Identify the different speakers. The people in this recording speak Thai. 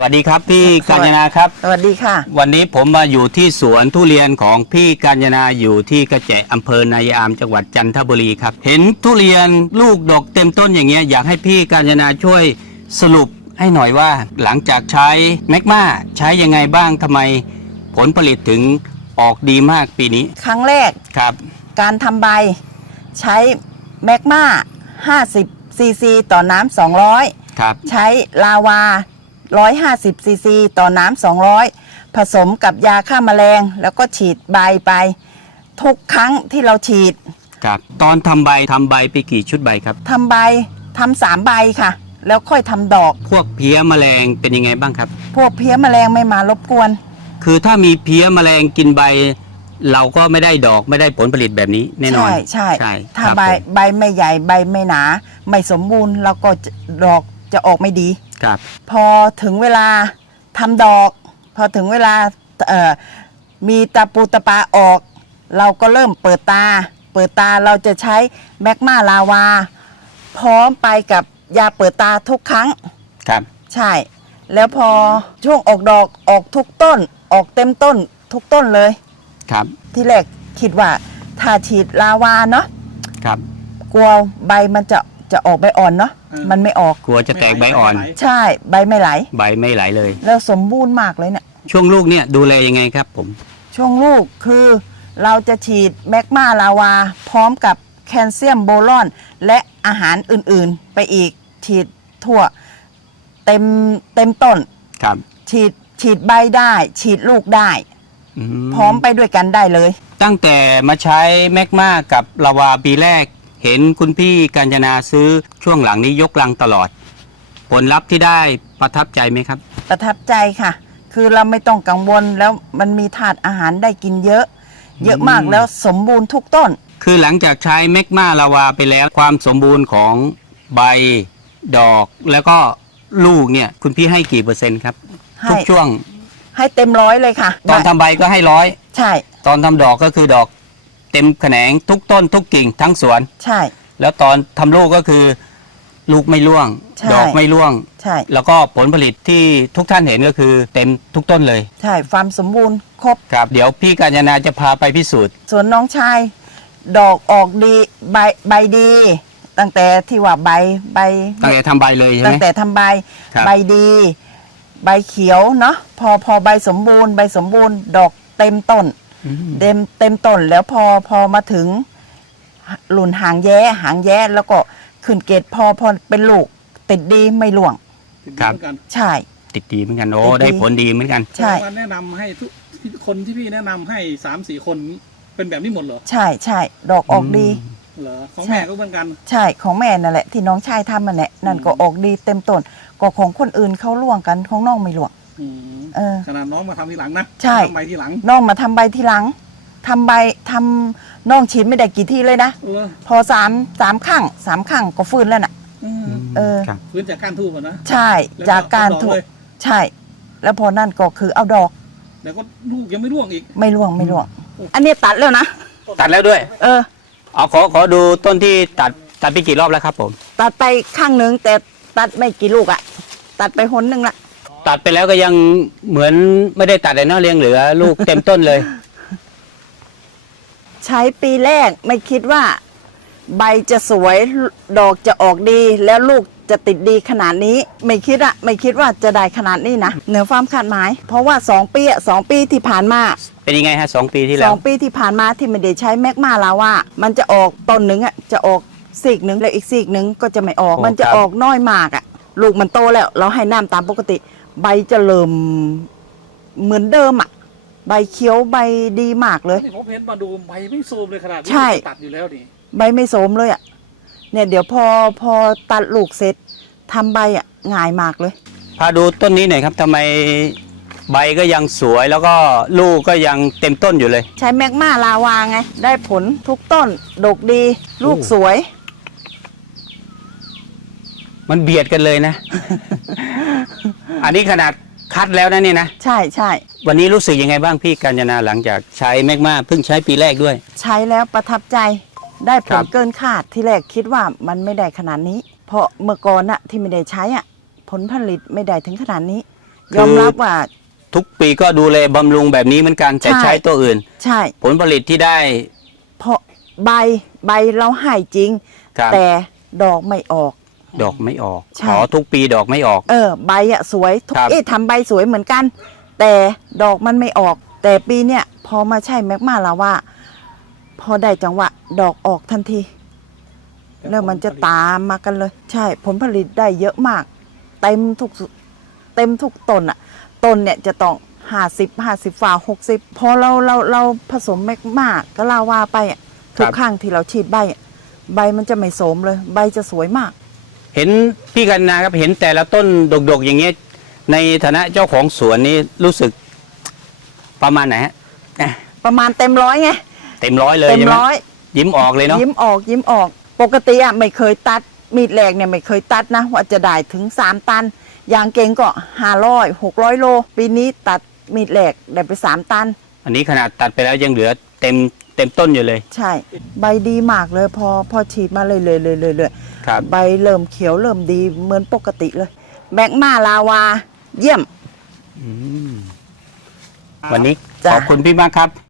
Speaker 1: สวัสดีครับพี่กัญญนาครับ
Speaker 2: สวัสดีค่ะ
Speaker 1: วันนี้ผมมาอยู่ที่สวนทุเรียนของพี่กัญญนาอยู่ที่กระแจอำเภอนายามจังหวัดจันทบุรีครับเห็นทุเรียนลูกดกเต็มต้นอย่างเงี้ยอยากให้พี่กัญญนาช่วยสรุปให้หน่อยว่าหลังจากใช้แมกมาใช้ยังไงบ้างทำไมผลผลิตถึงออกดีมากปีนี้
Speaker 2: ครั้งแรก
Speaker 1: ครับ
Speaker 2: การทำใบใช้แมกมา50ซีซีต่อน้ำ200
Speaker 1: ครับ
Speaker 2: ใช้ลาวา150ซีซีต่อน้ำ200ผสมกับยาฆ่าแมลงแล้วก็ฉีดใบไปทุกครั้งที่เราฉีด
Speaker 1: ครับตอนทำใบไปกี่ชุดใบครับ
Speaker 2: ทำใบทำ3ใบค่ะแล้วค่อยทำดอก
Speaker 1: พวกเพี้ยแมลงเป็นยังไงบ้างครับ
Speaker 2: พวกเพี้ยแมลงไม่มารบกวน
Speaker 1: คือถ้ามีเพี้ยแมลงกินใบเราก็ไม่ได้ดอกไม่ได้ผลผลิตแบบนี้แน่นอน
Speaker 2: ใช่ถ้าใบไม่ใหญ่ใบไม่หนาไม่สมบูรณ์เราก็ดอกจะออกไม่ดี
Speaker 1: ครับ
Speaker 2: พอถึงเวลาทำดอกพอถึงเวลามีตะปูตะปาออกเราก็เริ่มเปิดตาเราจะใช้แมกมาลาวาพร้อมไปกับยาเปิดตาทุกครั้ง
Speaker 1: ครับ
Speaker 2: ใช่แล้วพอช่วงออกดอกออกทุกต้นออกเต็มต้นทุกต้นเลย
Speaker 1: ครับ
Speaker 2: ที่แรกคิดว่าถ้าฉีดลาวาเนาะ
Speaker 1: ครับ
Speaker 2: กลัวใบมันจะออกใบอ่อนเนาะมันไม่ออก
Speaker 1: กลัวจะแตกใบอ่อน
Speaker 2: ใช่ใบไม่ไหล
Speaker 1: เลย
Speaker 2: แล้วสมบูรณ์มากเลยเนี่ย
Speaker 1: ช่วงลูกเนี่ยดูแลยังไงครับผม
Speaker 2: ช่วงลูกคือเราจะฉีดแมกมาลาวาพร้อมกับแคลเซียมโบรอนและอาหารอื่นๆไปอีกฉีดทั่วเต็มต้น
Speaker 1: ครับ
Speaker 2: ฉีดใบได้ฉีดลูกได้พร้อมไปด้วยกันได้เลย
Speaker 1: ตั้งแต่มาใช้แมกมากับลาวาปีแรกเห็นคุณพี่กัญญนาซื้อช่วงหลังนี้ยกลังตลอดผลลัพธ์ที่ได้ประทับใจไหมครับ
Speaker 2: ประทับใจค่ะคือเราไม่ต้องกังวลแล้วมันมีถาดอาหารได้กินเยอะมากแล้วสมบูรณ์ทุกต้น
Speaker 1: คือหลังจากใช้แมกมาลาวาไปแล้วความสมบูรณ์ของใบดอกแล้วก็ลูกเนี่ยคุณพี่ให้กี่เปอร์เซ็นต์ครับทุกช่วง
Speaker 2: ให้เต็ม100เลยค่ะ
Speaker 1: ตอนทำใบก็ให้100
Speaker 2: ใช่
Speaker 1: ตอนทำดอกก็คือดอกเต็มแขนงทุกต้นทุกกิ่งทั้งสวน
Speaker 2: ใช่
Speaker 1: แล้วตอนทำลูกก็คือลูกไม่ร่วงดอกไม่ร่วง
Speaker 2: ใช่
Speaker 1: แล้วก็ผลผลิตที่ทุกท่านเห็นก็คือเต็มทุกต้นเลย
Speaker 2: ใช่ความสมบูรณ์ครบ
Speaker 1: ครับเดี๋ยวพี่กัญญนาจะพาไปพิสูจน์
Speaker 2: ส่วนน้องชายดอกออกดีใบดีตั้งแต่ที่ว่าใบ
Speaker 1: ตั้งแต่ทำใบเลยใช่ไหม
Speaker 2: ตั้งแต่ทำใบดีใบเขียวเนาะพอใบสมบูรณ์ดอกเต็มต้นเต็มต้นแล้วพอมาถึงหลุนหางแย้แล้วก็ขึ้นเกตพอเป็นลูกติดดีไม่หลวง
Speaker 1: ครับ
Speaker 2: ใช่
Speaker 1: ติดดีเหมือนกันโอ้ได้ผลดีเหมือนกัน
Speaker 2: ใช่
Speaker 3: แนะนำให้ทุกคนที่พี่แนะนำให้3-4 คนเป็นแบบนี้หมดเหรอ
Speaker 2: ใช่ดอกออกดี
Speaker 3: เหรอของแม่ก็เหมือนกัน
Speaker 2: ใช่ของแม่นั่นแหละที่น้องชายทำมันแหละนั่นก็ออกดีเต็มต้นก็ของคนอื่นเขาล่วงกันของน้องไม่ล่วง
Speaker 3: ขนาดน้องมาทำทีหลังนะ
Speaker 2: ใช่
Speaker 3: ทำใบทีหลัง
Speaker 2: น้องมาทำใบทีหลังทำน้องฉีดไม่ได้กี่ที่เลยนะพอสามครั้งก็ฟื้นแล้วน่ะ
Speaker 3: ฟื้นจากก้านทูบนะ
Speaker 2: ใช่จากก้านทูบใช่แล้วพอนั่นก็คือเอาดอก
Speaker 3: แล้วก็ลูกยังไม่ร่วงอีก
Speaker 2: ไม่ร่วงอันนี้ตัดแล้วนะ
Speaker 1: ตัดแล้วด้วยเอาขอดูต้นที่ตัดไปกี่รอบแล้วครับผม
Speaker 2: ตัดไปข้างนึงแต่ตัดไม่กี่ลูกอ่ะตัดไปหนนึงละ
Speaker 1: ตัดไปแล้วก็ยังเหมือนไม่ได้ตัดเลยเนาะเลี้ยงเหลือลูกเต็มต้นเลย
Speaker 2: ใช้ปีแรกไม่คิดว่าใบจะสวยดอกจะออกดีแล้วลูกจะติดดีขนาดนี้ไม่คิดว่าจะได้ขนาดนี้นะเหนือความคาดหมายเพราะว่า2 ปีที่ผ่านมา
Speaker 1: เป็นยังไงฮะ2 ปีที่แล้ว
Speaker 2: 2 ปีที่ผ่านมาที่ไม่ได้ใช้แมกมาลาวามันจะออกต้นหนึ่งอ่ะจะออกซีกหนึ่งแล้วอีกซีกหนึ่งก็จะไม่ออกมันจะออกน้อยมากอ่ะลูกมันโตแล้วเราให้น้ำตามปกติใบจะเริ่มเหมือนเดิมอ่ะใบเขียวใบดีมากเลย
Speaker 3: ผมเห็นมาดูใบไม่โทรมเลยขนาดนี้ตัดอยู่แล้วนี่
Speaker 2: ใบไม่โทรมเลยอ่ะเนี่ยเดี๋ยวพอตัดลูกเสร็จทำใบอ่ะง่ายมากเลย
Speaker 1: พาดูต้นนี้หน่อยครับทำไมใบก็ยังสวยแล้วก็ลูกก็ยังเต็มต้นอยู่เลย
Speaker 2: ใช้แมกมาลาวาไงได้ผลทุกต้นดกดีลูกสวย
Speaker 1: มันเบียดกันเลยนะ อันนี้ขนาดคัดแล้วนะนี่นะ
Speaker 2: ใช่
Speaker 1: วันนี้รู้สึกยังไงบ้างพี่กัญญนาหลังจากใช้แมกมาเพิ่งใช้ปีแรกด้วย
Speaker 2: ใช้แล้วประทับใจได้ผลเกินคาดที่แรกคิดว่ามันไม่ได้ขนาดนี้เพราะเมื่อก่อนน่ะที่ไม่ได้ใช้อ่ะผลผลิตไม่ได้ถึงขนาดนี้ยอมรับว่า
Speaker 1: ทุกปีก็ดูแลบำรุงแบบนี้เหมือนกันแต่
Speaker 2: ใช่
Speaker 1: ใช้ตัวอื่น
Speaker 2: ใช่
Speaker 1: ผลผลิตที่ได้
Speaker 2: เพราะใบเราให้จริง
Speaker 1: ครับ
Speaker 2: แต่ดอกไม่ออก
Speaker 1: ดอกไม่ออก
Speaker 2: ใช่
Speaker 1: อ๋อทุกปีดอกไม่ออก
Speaker 2: ใบอะสวยทุก
Speaker 1: ครับ
Speaker 2: ทำใบสวยเหมือนกัน แต่ดอกมันไม่ออก แต่ปีเนี้ยพอมาใช่แมกมาลาว่า พอได้จังหวะ ดอกออกทันที แล้วมันจะตามมากันเลย ใช่ผลผลิตได้เยอะมาก เต็มทุกต้นอะต้นเนี่ยจะต้อง50ฝ่า60 พอเราผสมแมกมาก็ลาว่าไปอะทุกครั้งที่เราฉีดใบอะใบมันจะไม่โสมเลย ใบจะสวยมาก
Speaker 1: เห็นพี่กันนาครับเห็นแต่ละต้นดกๆอย่างเงี้ยในฐานะเจ้าของสวนนี่รู้สึกประมาณไหนฮะ
Speaker 2: ประมาณเต็มร้อยไง
Speaker 1: เต็มร้อยเลย
Speaker 2: เต็ม
Speaker 1: ใช่ไหม
Speaker 2: ร้อย
Speaker 1: ยิ้มออกเลยเนาะ
Speaker 2: ยิ้มออก ปกติอะไม่เคยตัดมีดแหลกเนี่ยไม่เคยตัดนะว่าจะได้ถึง3 ตัน อย่างเก่งก็500-600 โล ปีนี้ตัดมีดแหลกได้ไป3 ตัน
Speaker 1: อันนี้ขนาดตัดไปแล้วยังเหลือเต็มต้นอยู่เลย
Speaker 2: ใช่ ใบดีมากเลยพอฉีดมาเลย
Speaker 1: ครับ
Speaker 2: ใบเริ่มเขียวเริ่มดีเหมือนปกติเลยแมกมาลาวา เยี่ยม
Speaker 1: วันนี้
Speaker 2: จ้ะ
Speaker 1: ขอบคุณพี่มากครับ